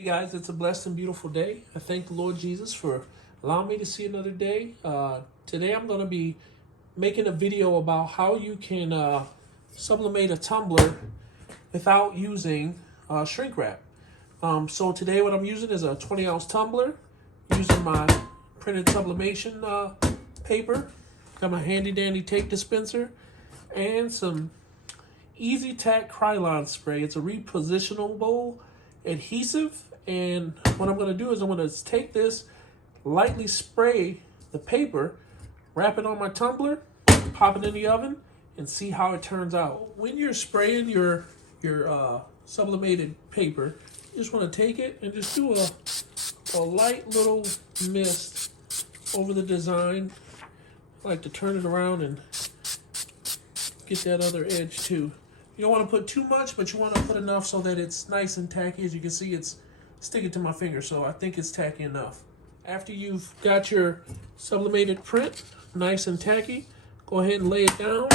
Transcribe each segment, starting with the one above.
Hey guys, it's a blessed and beautiful day. I thank the Lord Jesus for allowing me to see another day. Today I'm going to be making a video about how you can sublimate a tumbler without using shrink wrap. So today what I'm using is a 20-ounce tumbler using my printed sublimation paper. Got my handy dandy tape dispenser and some Easy Tack Krylon spray. It's a repositionable adhesive, and what I'm going to do is I'm going to take this, lightly spray the paper, wrap it on my tumbler, pop it in the oven, and see how it turns out. When you're spraying your sublimated paper, you just want to take it and just do a light little mist over the design. I like to turn it around and get that other edge too. You don't want to put too much, but you want to put enough so that it's nice and tacky. As you can see, it's sticking to my finger, so I think it's tacky enough. After you've got your sublimated print nice and tacky, go ahead and lay it down.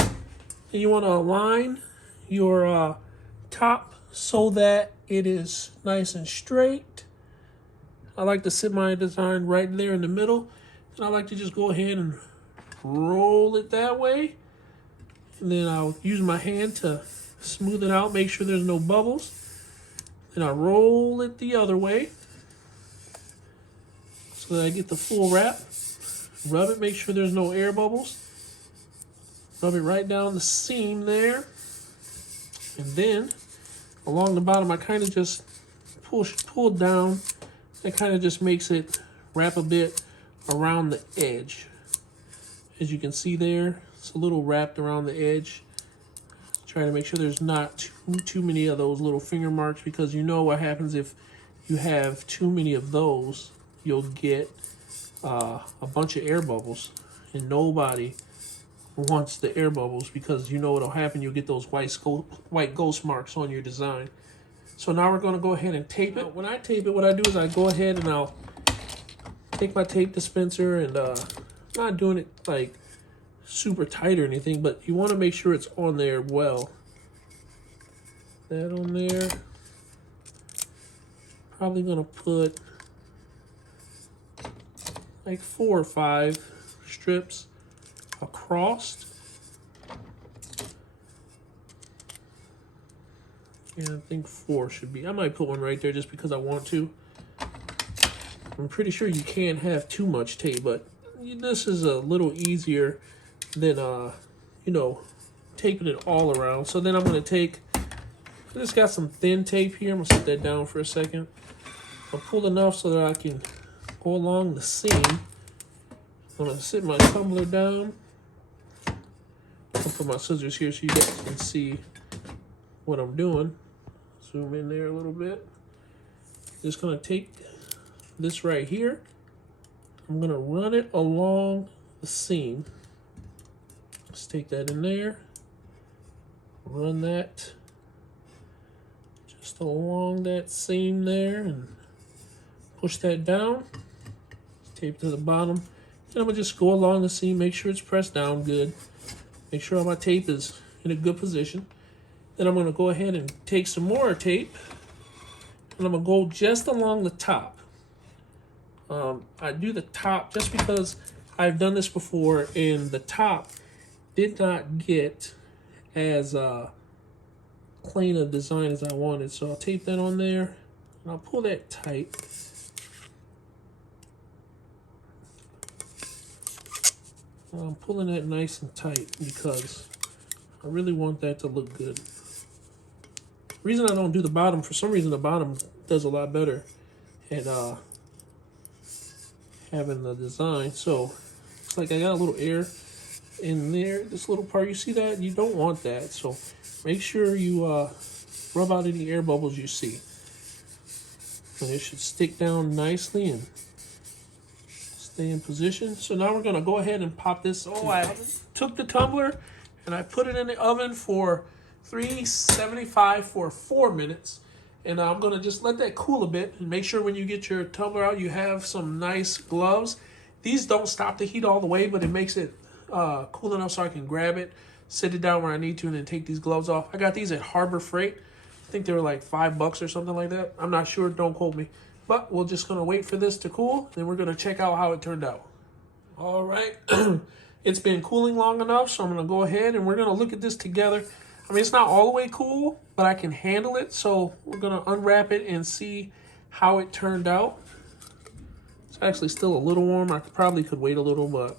And you want to align your top so that it is nice and straight. I like to sit my design right there in the middle, and I like to just go ahead and roll it that way. And then I'll use my hand to smooth it out, make sure there's no bubbles. Then I roll it the other way so that I get the full wrap. Rub it, make sure there's no air bubbles. Rub it right down the seam there. And then along the bottom, I kind of just pull down. That kind of just makes it wrap a bit around the edge. As you can see there, it's a little wrapped around the edge. Try to make sure there's not too many of those little finger marks, because you know what happens if you have too many of those. You'll get a bunch of air bubbles, and nobody wants the air bubbles, because you know what'll happen. You'll get those white ghost marks on your design. So now we're going to go ahead and tape it. When I tape it, what I do is I go ahead and I'll take my tape dispenser, and not doing it like super tight or anything, but you want to make sure it's on there well. That on there. Probably gonna put like 4 or 5 strips across. Yeah, I think 4 should be. I might put one right there just because I want to. I'm pretty sure you can't have too much tape, but this is a little easier than you know, taping it all around. So then I'm gonna take, I just got some thin tape here. I'm gonna set that down for a second. I'll pull enough so that I can go along the seam. I'm gonna sit my tumbler down. I'll put my scissors here so you guys can see what I'm doing. Zoom in there a little bit. Just gonna take this right here. I'm gonna run it along the seam. Let's take that in there. Run that just along that seam there and push that down. Tape to the bottom. And I'm gonna just go along the seam, make sure it's pressed down good. Make sure all my tape is in a good position. Then I'm gonna go ahead and take some more tape, and I'm gonna go just along the top. I do the top just because I've done this before, and the top did not get as plain a design as I wanted. So I'll tape that on there, and I'll pull that tight. I'm pulling that nice and tight because I really want that to look good. The reason I don't do the bottom, for some reason the bottom does a lot better at having the design. So it's like I got a little air in there, this little part. You see that? You don't want that. So make sure you rub out any air bubbles you see. And it should stick down nicely and stay in position. So now we're gonna go ahead and pop this. Oh, I took the tumbler and I put it in the oven for 375 for 4 minutes. And I'm gonna just let that cool a bit, and make sure when you get your tumbler out, you have some nice gloves. These don't stop the heat all the way, but it makes it cool enough so I can grab it, sit it down where I need to, and then take these gloves off. I got these at Harbor Freight. I think they were like $5 or something like that. I'm not sure, don't quote me. But we're just gonna wait for this to cool, then we're gonna check out how it turned out. All right, it's been cooling long enough, so I'm gonna go ahead and we're gonna look at this together. I mean, it's not all the way cool, but I can handle it. So we're gonna unwrap it and see how it turned out. It's actually still a little warm. I probably could wait a little, but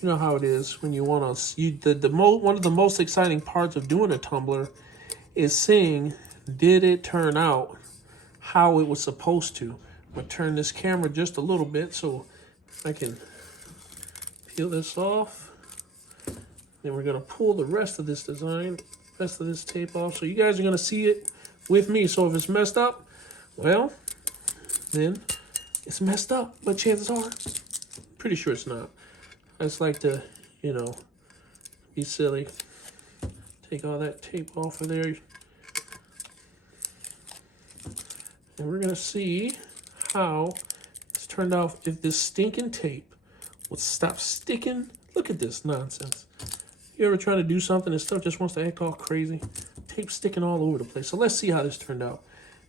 you know how it is when you want to. One of the most exciting parts of doing a tumbler is seeing, did it turn out how it was supposed to. I'm gonna turn this camera just a little bit so I can peel this off. Then we're gonna pull the rest of this design, rest of this tape off, so you guys are gonna see it with me. So if it's messed up, well, then it's messed up, but chances are, pretty sure it's not. I just like to, you know, be silly. Take all that tape off of there. And we're gonna see how it's turned out, if this stinking tape would stop sticking. Look at this nonsense. You ever try to do something and stuff just wants to act all crazy? Tape sticking all over the place. So let's see how this turned out.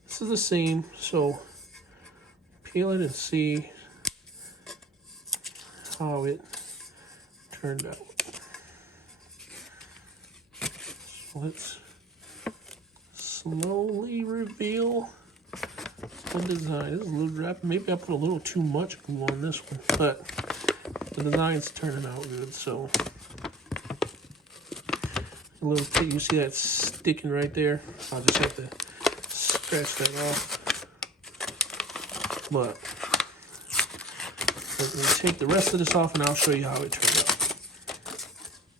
This is the seam, so peel it and see how it turned out. So let's slowly reveal the design. This is a little wrap. Maybe I put a little too much glue on this one, but the design's turning out good. So a little tape, you see that sticking right there? I'll just have to scratch that off. But let me take the rest of this off and I'll show you how it turned out.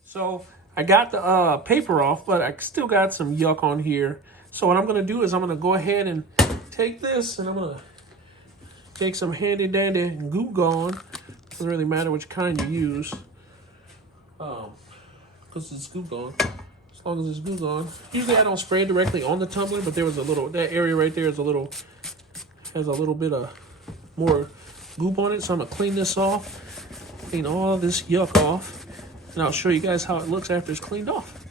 So I got the paper off, but I still got some yuck on here. So what I'm gonna do is I'm gonna go ahead and take this and I'm gonna take some handy dandy Goo Gone. Doesn't really matter which kind you use, because it's Goo Gone. As long as it's Goo Gone. Usually I don't spray directly on the tumbler, but there was a little, that area right there is a little, has a little bit of more goop on it. So I'm gonna clean this off, clean all this yuck off, and I'll show you guys how it looks after it's cleaned off.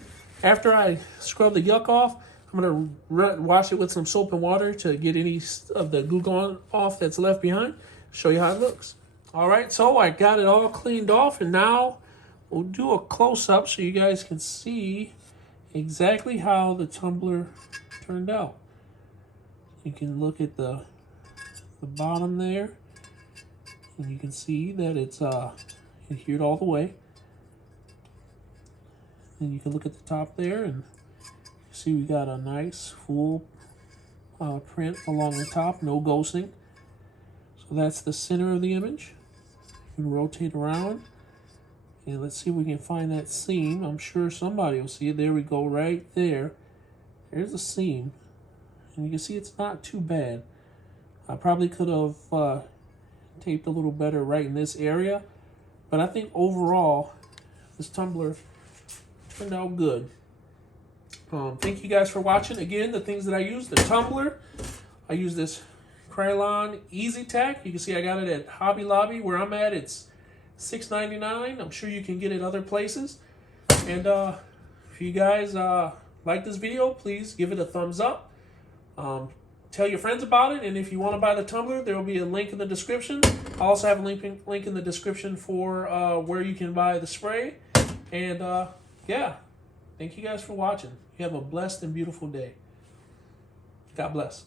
After I scrub the yuck off, I'm gonna wash it with some soap and water to get any of the Goo Gone off that's left behind. Show you how it looks. All right, so I got it all cleaned off, and now we'll do a close-up so you guys can see exactly how the tumbler turned out. You can look at the bottom there, and you can see that it's adhered all the way. And you can look at the top there and see we got a nice full print along the top, no ghosting. So that's the center of the image. You can rotate around and let's see if we can find that seam. I'm sure somebody will see it. There we go, right there. There's a seam, and you can see it's not too bad. I probably could have taped a little better right in this area, but I think overall this tumbler turned out good. Thank you guys for watching. Again, the things that I use: the tumbler. I use this Krylon Easy Tack. You can see I got it at Hobby Lobby. Where I'm at, it's $6.99. I'm sure you can get it other places. And if you guys like this video, please give it a thumbs up. Tell your friends about it. And if you want to buy the tumbler, there will be a link in the description. I also have a link in the description for where you can buy the spray. And yeah, thank you guys for watching. You have a blessed and beautiful day. God bless.